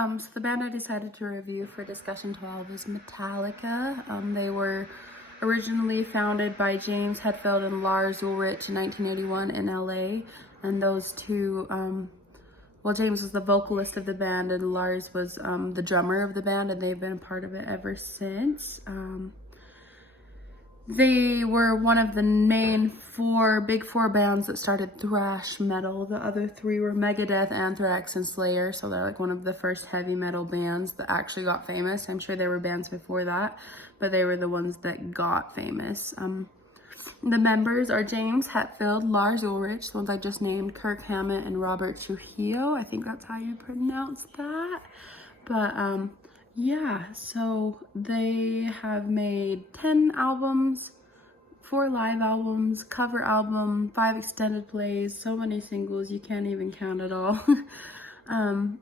So the band I decided to review for Discussion 12 is Metallica. They were originally founded by James Hetfield and Lars Ulrich in 1981 in LA. And those two, well, James was the vocalist of the band and Lars was the drummer of the band, and they've been a part of it ever since. They were one of the main big four bands that started thrash metal. The other three were Megadeth, Anthrax, and Slayer. So they're like one of the first heavy metal bands that actually got famous. I'm sure there were bands before that, but they were the ones that got famous. The members are James Hetfield, Lars Ulrich, the ones I just named, Kirk Hammett, and Robert Trujillo. I think that's how you pronounce that. But yeah, so they have made 10 albums, 4 live albums, cover album, 5 extended plays, so many singles, you can't even count it all. In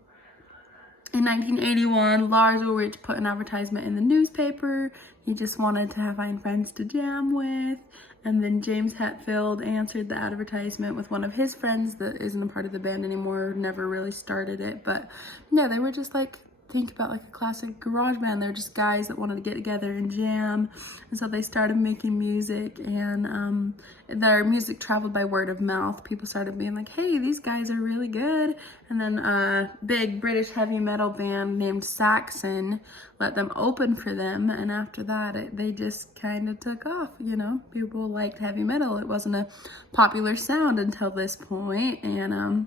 1981, Lars Ulrich put an advertisement in the newspaper. He just wanted to find friends to jam with. And then James Hetfield answered the advertisement with one of his friends that isn't a part of the band anymore, never really started it. But yeah, they were just like, think about like a classic garage band. They're just guys that wanted to get together and jam. And so they started making music, and their music traveled by word of mouth. People started being like, hey, these guys are really good. And then a big British heavy metal band named Saxon let them open for them. And after that, they just kind of took off, you know. People liked heavy metal. It wasn't a popular sound until this point. And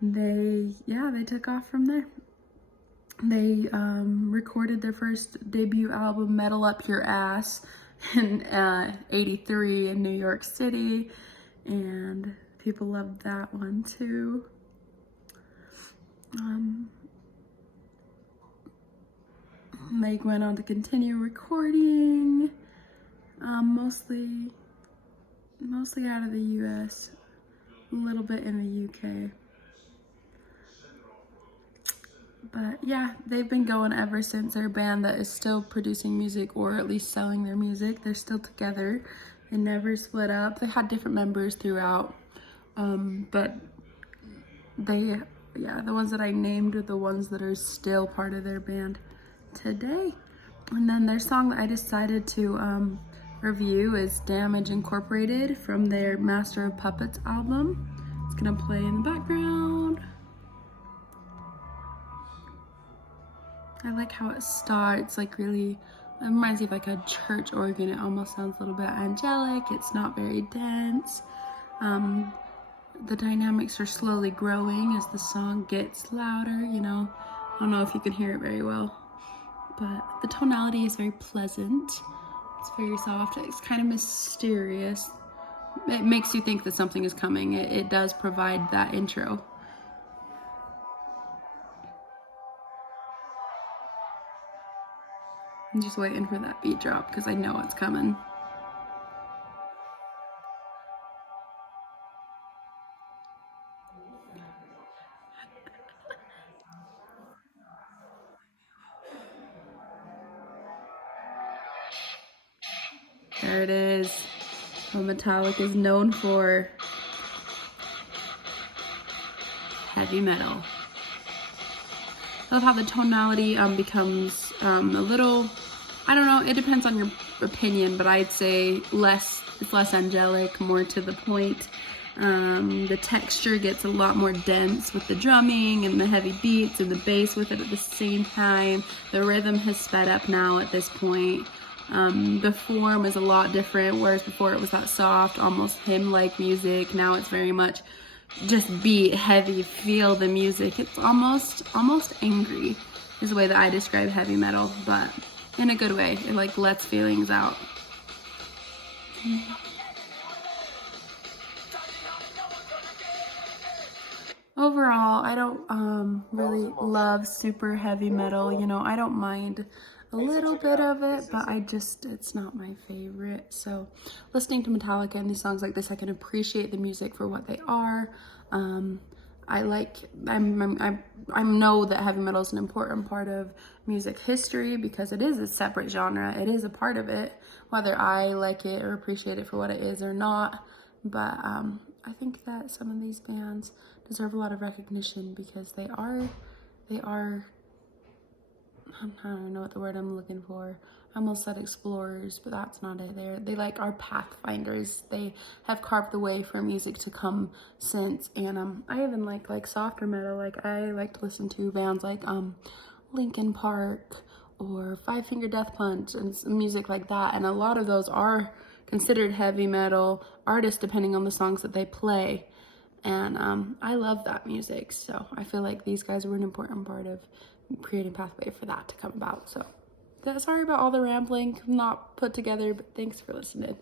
they took off from there. They recorded their first debut album, Metal Up Your Ass, in '83 in New York City, and people loved that one too. They went on to continue recording, mostly out of the US, a little bit in the UK. But yeah, they've been going ever since. They're a band that is still producing music, or at least selling their music. They're still together. They never split up. They had different members throughout. But the ones that I named are the ones that are still part of their band today. And then their song that I decided to review is Damage Incorporated from their Master of Puppets album. It's gonna play in the background. I like how it starts, like really, it reminds me of like a church organ. It almost sounds a little bit angelic. It's not very dense. The dynamics are slowly growing as the song gets louder, you know. I don't know if you can hear it very well, but the tonality is very pleasant. It's very soft. It's kind of mysterious. It makes you think that something is coming. It does provide that intro. I'm just waiting for that beat drop because I know it's coming. There it is. What Metallica is known for. Heavy metal. I love how the tonality becomes a little, I don't know, it depends on your opinion, but I'd say it's less angelic, more to the point. The texture gets a lot more dense with the drumming and the heavy beats and the bass with it at the same time. The rhythm has sped up now at this point. The form is a lot different, whereas before it was that soft, almost hymn-like music. Now it's very much just beat, heavy, feel the music. It's almost angry is the way that I describe heavy metal, but in a good way. It like lets feelings out. Overall, I don't really love super heavy metal. You know, I don't mind a little bit of it, but it's not my favorite. So listening to Metallica and these songs like this, I can appreciate the music for what they are. I know that heavy metal is an important part of music history because it is a separate genre. It is a part of it, whether I like it or appreciate it for what it is or not. But I think that some of these bands deserve a lot of recognition because they are I don't know what the word I'm looking for. I almost said explorers, but that's not it. They like are pathfinders. They have carved the way for music to come since. And I even like softer metal. Like I like to listen to bands like Linkin Park or Five Finger Death Punch and music like that. And a lot of those are considered heavy metal artists depending on the songs that they play. And I love that music. So I feel like these guys were an important part of creating pathway for that to come about. So sorry about all the rambling, not put together, but thanks for listening.